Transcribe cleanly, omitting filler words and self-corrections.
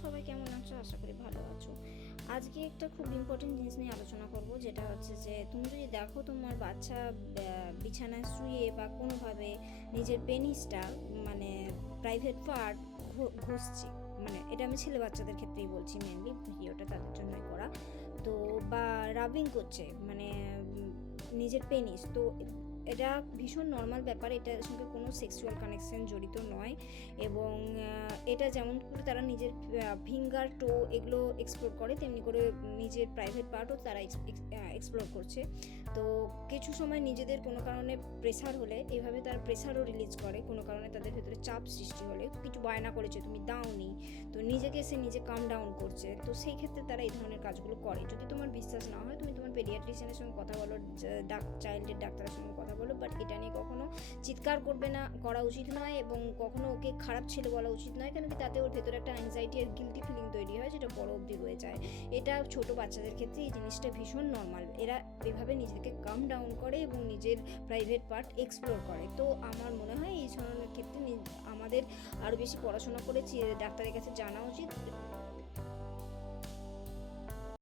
সবাই কেমন আছো? আশা করি ভালো আছো। আজকে একটা খুব ইম্পর্টেন্ট জিনিস নিয়ে আলোচনা করব, যেটা হচ্ছে যে তুমি যদি দেখো তোমার বাচ্চা বিছানায় শুয়ে বা কোনোভাবে নিজের পেনিসটা মানে প্রাইভেট পার্ট ঘষছে, মানে এটা আমি ছেলে বাচ্চাদের ক্ষেত্রেই বলছি, মেনলি ভিডিওটা তাদের জন্যই করা। তো বা রাবিং করছে মানে নিজের পেনিস, তো এটা ভীষণ নর্মাল ব্যাপার, এটার সঙ্গে কোনো সেক্সুয়াল কানেকশন জড়িত নয়। এবং এটা যেমন করে তারা নিজের ফিঙ্গার টো এগুলো এক্সপ্লোর করে, তেমনি করে নিজের প্রাইভেট পার্টও তারা এক্সপ্লোর করছে। তো কিছু সময় নিজেদের কোনো কারণে প্রেসার হলে এভাবে তারা প্রেসারও রিলিজ করে, কোনো কারণে তাদের ভেতরে চাপ সৃষ্টি হলে, কিছু বায়না করেছে তুমি দাওনি, তো নিজেকে সে নিজে কাম ডাউন করছে, তো সেই ক্ষেত্রে তারা এই ধরনের কাজগুলো করে। যদি তোমার বিশ্বাস না হয় তুমি তোমার পেডিয়াট্রিশিয়ানের সঙ্গে কথা বলো, চাইল্ডের ডাক্তারের সঙ্গে কথা বলো, বাট এটা নিয়ে কখনো চিৎকার করবে না, করা উচিত নয়, এবং কখনো ওকে খারাপ ছেলে বলা উচিত নয়, কেন কি তাতে ওর ভেতরে একটা অ্যাংজাইটি আর গিলটি ফিলিং তৈরি হয়, যেটা বড় অবধি রয়ে যায়। এটা ছোট বাচ্চাদের ক্ষেত্রে এই জিনিসটা ভীষণ নর্মাল, এরা এভাবে নিজেকে কাম ডাউন করে এবং নিজের প্রাইভেট পার্ট এক্সপ্লোর করে। তো আমার মনে হয় এই ধরনের ক্ষেত্রে আমাদের আরও বেশি পড়াশোনা করে ডাক্তারের কাছে জানা উচিত,